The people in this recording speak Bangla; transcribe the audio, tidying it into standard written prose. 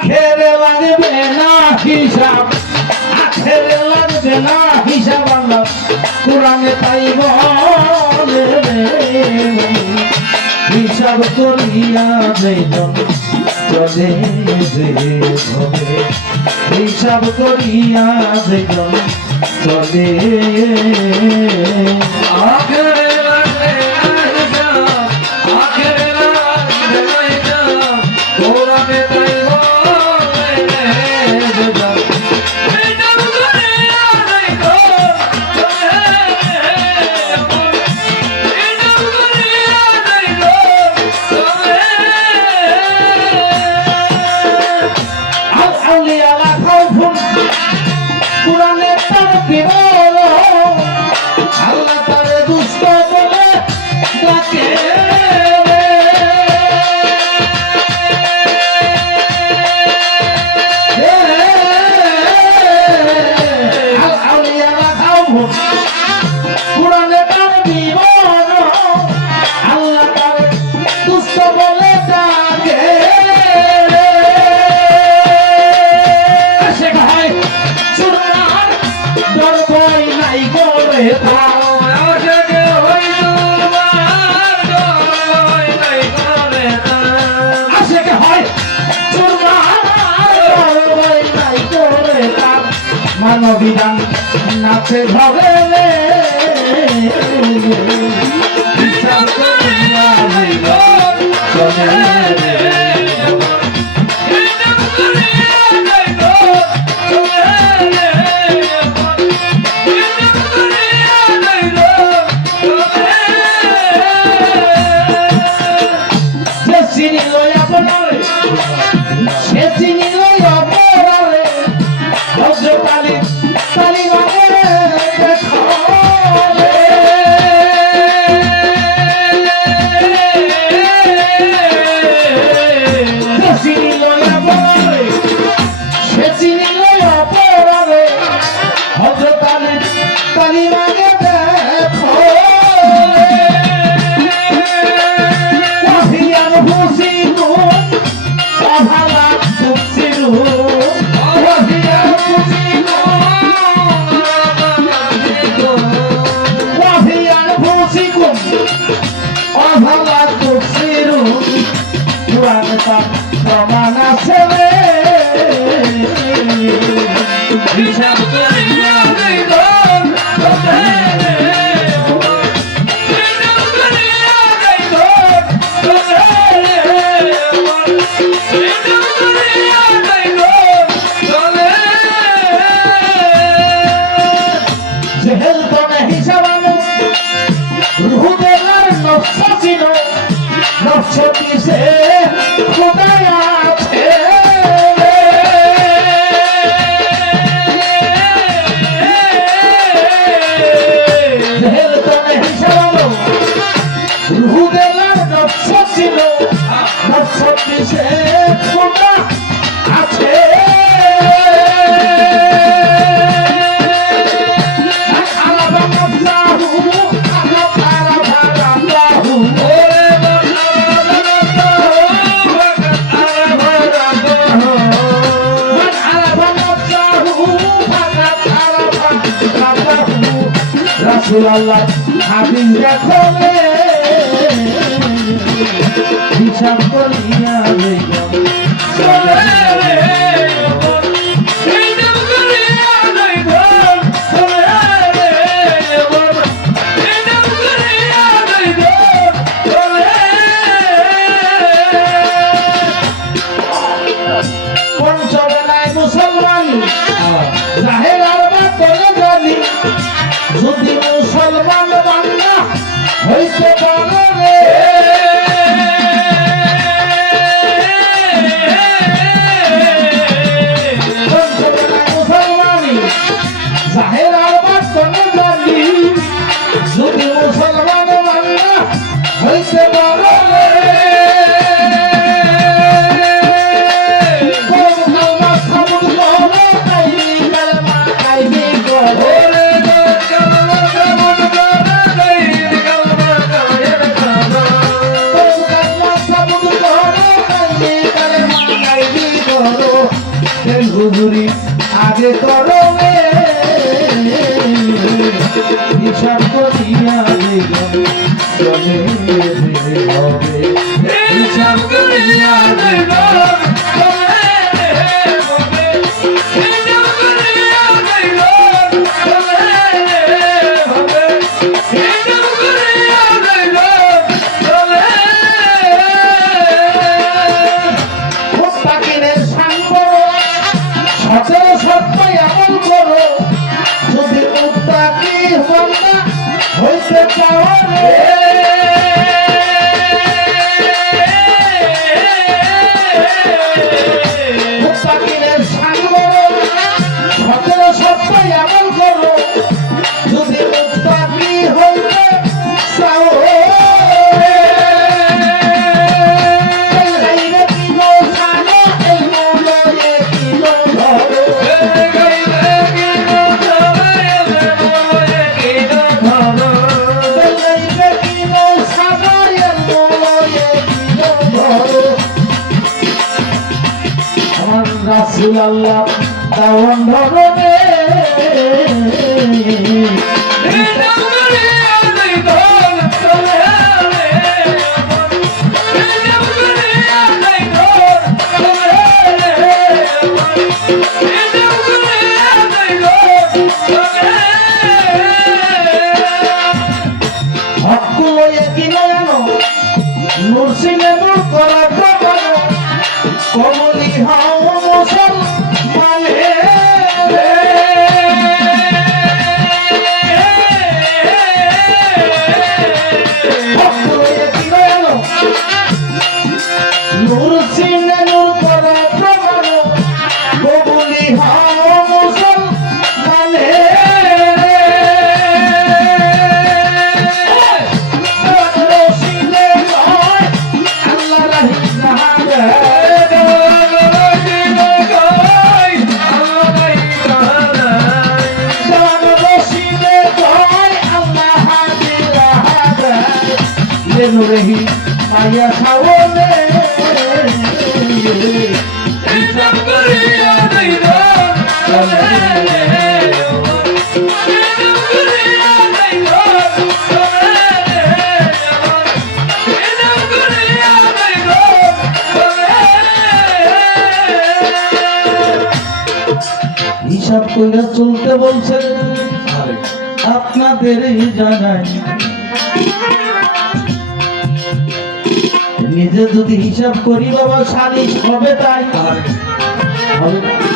আখেরে লাগবে না হিসাব, আখেরে লাগবে না হিসাব, আল্লাহ কোরআনে তাই বলে হিসাব করিয়া যেজন চলে যে হবে, হিসাব করিয়া যেজন চলে আখেরে লাগবে না হিসাব, আখেরে লাগবে না হিসাব, কোরআনে তাই আল্লাহ তারে দুষ্ট বলে ডাকে কোরআনে তার বিবরণ আল্লাহ তারে দুষ্ট বলে ডাকে সে ভাই সুরমার দরবাই নাই করে মানবিধান নাচে ঘরে সে চিনি লইয়া পড়ালে বজ্রকালী তালি রঙে দেখালে সে চিনি লইয়া পড়ালে, সে চিনি লইয়া পড়ালে বজ্রকালী তালি রঙে দেখালে ওয়াহিয়ান হুসিনু ভালা তুসিরু ওয়াহিয়ান হুসিনু ওয়াহিয়ান হুসিকুম ভালা তুসিরু কুরআন পাক প্রমাণ আছে রে হিসাব করিয়া দেন জেহেল তো নেহি সাবানো রূহ দেলার নফস ছিল, নফস কিসে খোদা আছে জেহেল তো নেহি সাবানো রূহ দেলার নফস ছিল, নফস কিসে খোদা আছে রাসূলুল্লাহ হাদিস দেখলে হিসাব করিয়া পঞ্চবেলায় মুসলমান জাহের আর বাতলে জানি যদি মুসলমান বান্দা হইতে পারে করো হুজুরি আগে করো হিসাব করিয়া চলে হবে হিসাব করিয়া হইতে পারে মুত্তাকিনের সাঙ্গ 17 সপ্তাহ আমল করো যদি মুত্তাকি হইতে চাও রাসূল আল্লাহ দাওয়ান ধরনে হকগুলো একিনানো নূর সিনে নূর করা কমলি হাও মুসলমান হে নূর সিনে নূর করা প্রমাণ কমলি হাও মুসলমান হে আল্লাহ রাহিম রহি মায়া খাওলে হিসাব করিয়া দইব চলে হিসাব করে চলতে বলছেন আপনাদের জানাই নিজে যদি হিসাব করি বাবা সালিশ হবে তাই হবে না